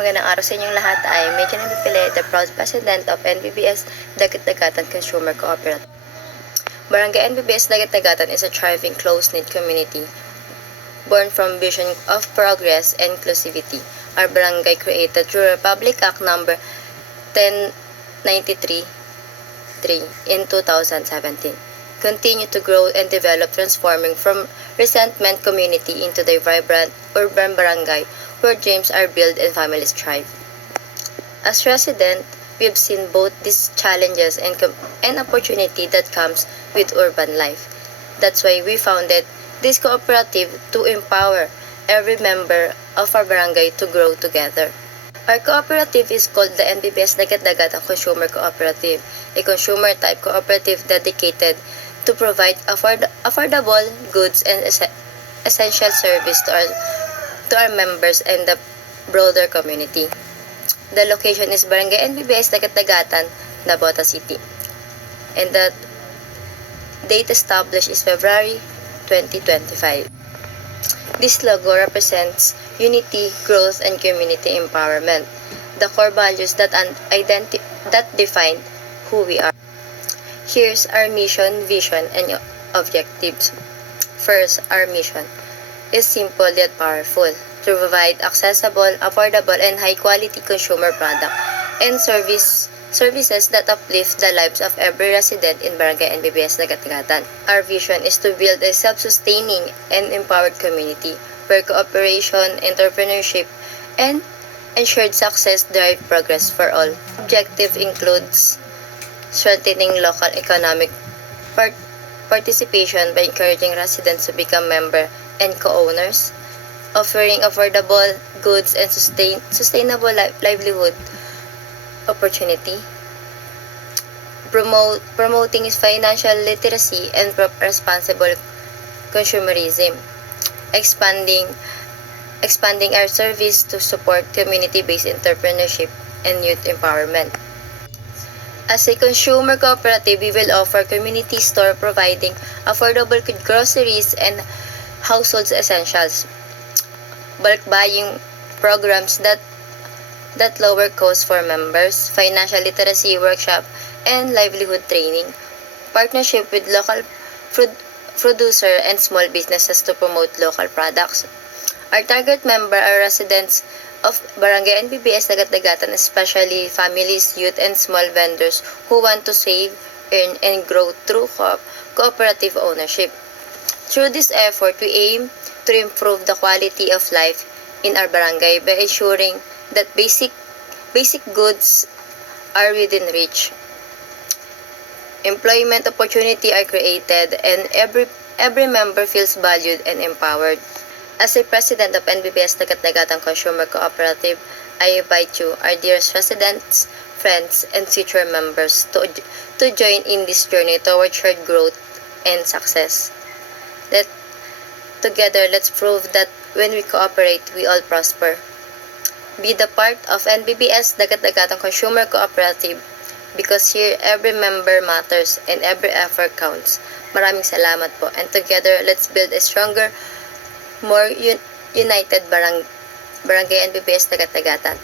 Magandang araw sa inyong lahat. I am Medyo Nabipili, the proud president of NBBS Dagat-Dagatan Consumer Cooperative. Barangay NBBS Dagat-Dagatan is a thriving, close-knit community born from vision of progress and inclusivity. Our barangay created through Republic Act number 1093 in 2017. Continue to grow and develop, transforming from resentment community into the vibrant urban barangay where dreams are built and families thrive. As resident, we've seen both these challenges and opportunity that comes with urban life. That's why we founded this cooperative to empower every member of our barangay to grow together. Our cooperative is called the NBBS Dagat-Dagatan Consumer Cooperative, a consumer-type cooperative dedicated to provide affordable goods and essential service to our members and the broader community. The location is Barangay NBBS Dagat-Dagatan, Nabota City. And the date established is February 2025. This logo represents unity, growth, and community empowerment, the core values that define who we are. Here's our mission, vision, and objectives. First, our mission is simple yet powerful: to provide accessible, affordable, and high-quality consumer product and services that uplift the lives of every resident in Barangay NBBS Dagat-Dagatan. Our vision is to build a self-sustaining and empowered community where cooperation, entrepreneurship, and ensured success drive progress for all. Objective includes strengthening local economic participation by encouraging residents to become member and co-owners, offering affordable goods and sustainable livelihood opportunity, promoting financial literacy and responsible consumerism, expanding our service to support community-based entrepreneurship and youth empowerment. As a consumer cooperative, we will offer community store providing affordable groceries and household essentials, bulk buying programs that lower costs for members, financial literacy workshop, and livelihood training, partnership with local producer and small businesses to promote local products. Our target member are residents of Barangay NBBS Dagat-Dagatan, especially families, youth, and small vendors who want to save, earn, and grow through cooperative ownership. Through this effort, we aim to improve the quality of life in our barangay by ensuring that basic goods are within reach. Employment opportunity are created and every member feels valued and empowered. As a president of NBBS Dagat-Dagatan Consumer Cooperative, I invite you, our dearest residents, friends, and future members to join in this journey toward shared growth and success. Together, let's prove that when we cooperate, we all prosper. Be the part of NBBS Dagat-Dagatan Consumer Cooperative because here every member matters and every effort counts. Maraming salamat po, and together let's build a stronger, more united Barangay NBBS Dagat-Dagatan.